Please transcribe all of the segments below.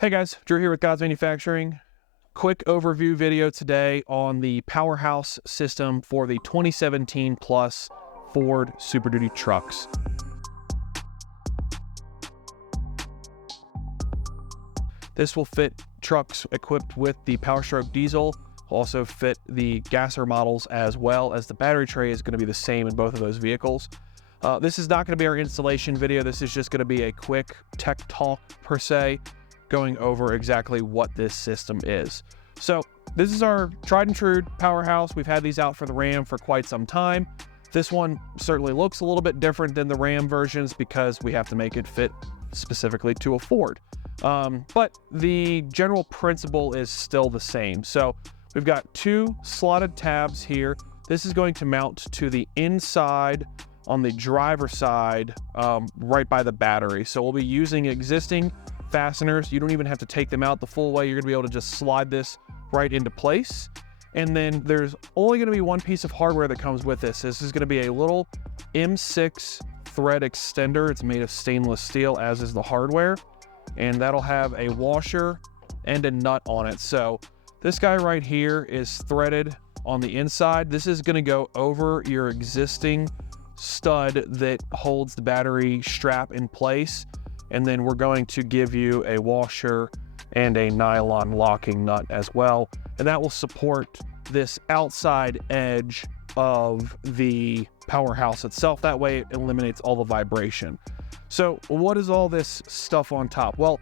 Hey guys, Drew here with God's Manufacturing. Quick overview video today on the Powerhouse system for the 2017 plus Ford Super Duty trucks. This will fit trucks equipped with the Powerstroke diesel, will also fit the gasser models as well, as the battery tray is going to be the same in both of those vehicles. This is not going to be our installation video. This is just going to be a quick tech talk per se, going over exactly what this system is. So this is our tried and true Powerhouse. We've had these out for the Ram for quite some time. This one certainly looks a little bit different than the Ram versions because we have to make it fit specifically to a Ford. But the general principle is still the same. So we've got two slotted tabs here. This is going to mount to the inside on the driver's side, right by the battery. So we'll be using existing fasteners. You don't even have to take them out the full way. You're gonna be able to just slide this right into place. And then there's only gonna be one piece of hardware that comes with this. This is gonna be a little M6 thread extender. It's made of stainless steel, as is the hardware. And that'll have a washer and a nut on it. So this guy right here is threaded on the inside. This is gonna go over your existing stud that holds the battery strap in place. And then we're going to give you a washer and a nylon locking nut as well. And that will support this outside edge of the Powerhouse itself. That way it eliminates all the vibration. So what is all this stuff on top? Well,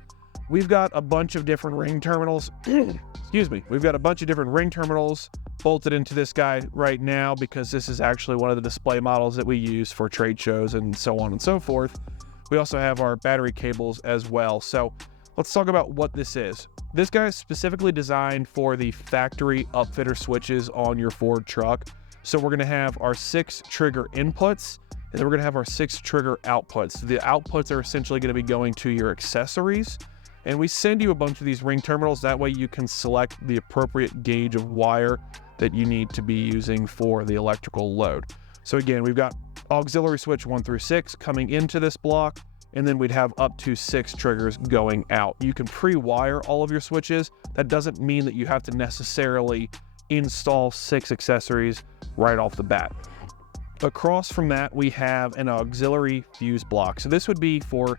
we've got a bunch of different ring terminals. Excuse me. We've got a bunch of different ring terminals bolted into this guy right now because this is actually one of the display models that we use for trade shows and so on and so forth. We also have our battery cables as well. So let's talk about what this is. This guy is specifically designed for the factory upfitter switches on your Ford truck. So we're gonna have our 6 trigger inputs, and then we're gonna have our 6 trigger outputs. The outputs are essentially gonna be going to your accessories. And we send you a bunch of these ring terminals. That way you can select the appropriate gauge of wire that you need to be using for the electrical load. So again, we've got auxiliary switch 1 through 6 coming into this block, and then we'd have up to 6 triggers going out. You can pre-wire all of your switches. That doesn't mean that you have to necessarily install 6 accessories right off the bat. Across from that, we have an auxiliary fuse block. So this would be for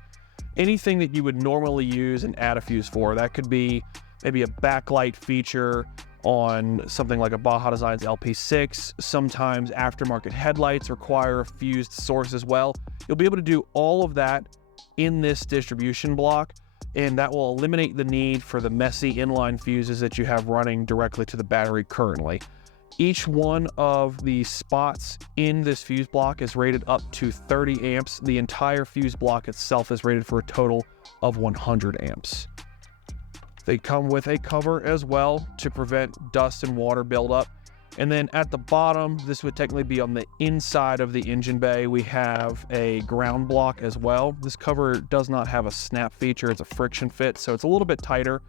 anything that you would normally use and add a fuse for. That could be maybe a backlight feature on something like a Baja Designs LP6. Sometimes aftermarket headlights require a fused source as well. You'll be able to do all of that in this distribution block, and that will eliminate the need for the messy inline fuses that you have running directly to the battery currently. Each one of the spots in this fuse block is rated up to 30 amps. The entire fuse block itself is rated for a total of 100 amps. They come with a cover as well to prevent dust and water buildup. And then at the bottom, this would technically be on the inside of the engine bay, we have a ground block as well. This cover does not have a snap feature, it's a friction fit, so it's a little bit tighter.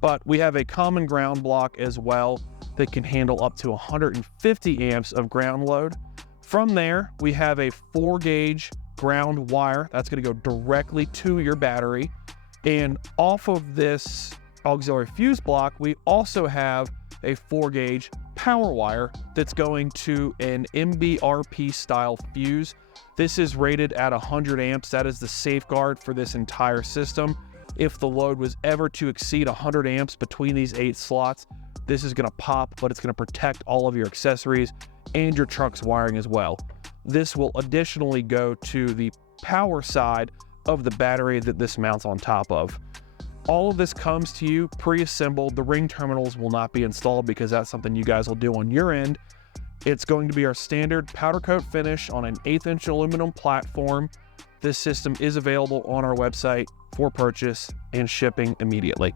But we have a common ground block as well that can handle up to 150 amps of ground load. From there, we have a 4-gauge ground wire that's going to go directly to your battery. And off of this auxiliary fuse block, we also have a 4-gauge power wire that's going to an MBRP style fuse. This is rated at 100 amps. That is the safeguard for this entire system. If the load was ever to exceed 100 amps between these 8 slots, this is going to pop, but it's going to protect all of your accessories and your truck's wiring as well. This will additionally go to the power side of the battery that this mounts on top of. All of this comes to you pre-assembled. The ring terminals will not be installed because that's something you guys will do on your end. It's going to be our standard powder coat finish on an 1/8" aluminum platform. This system is available on our website for purchase and shipping immediately.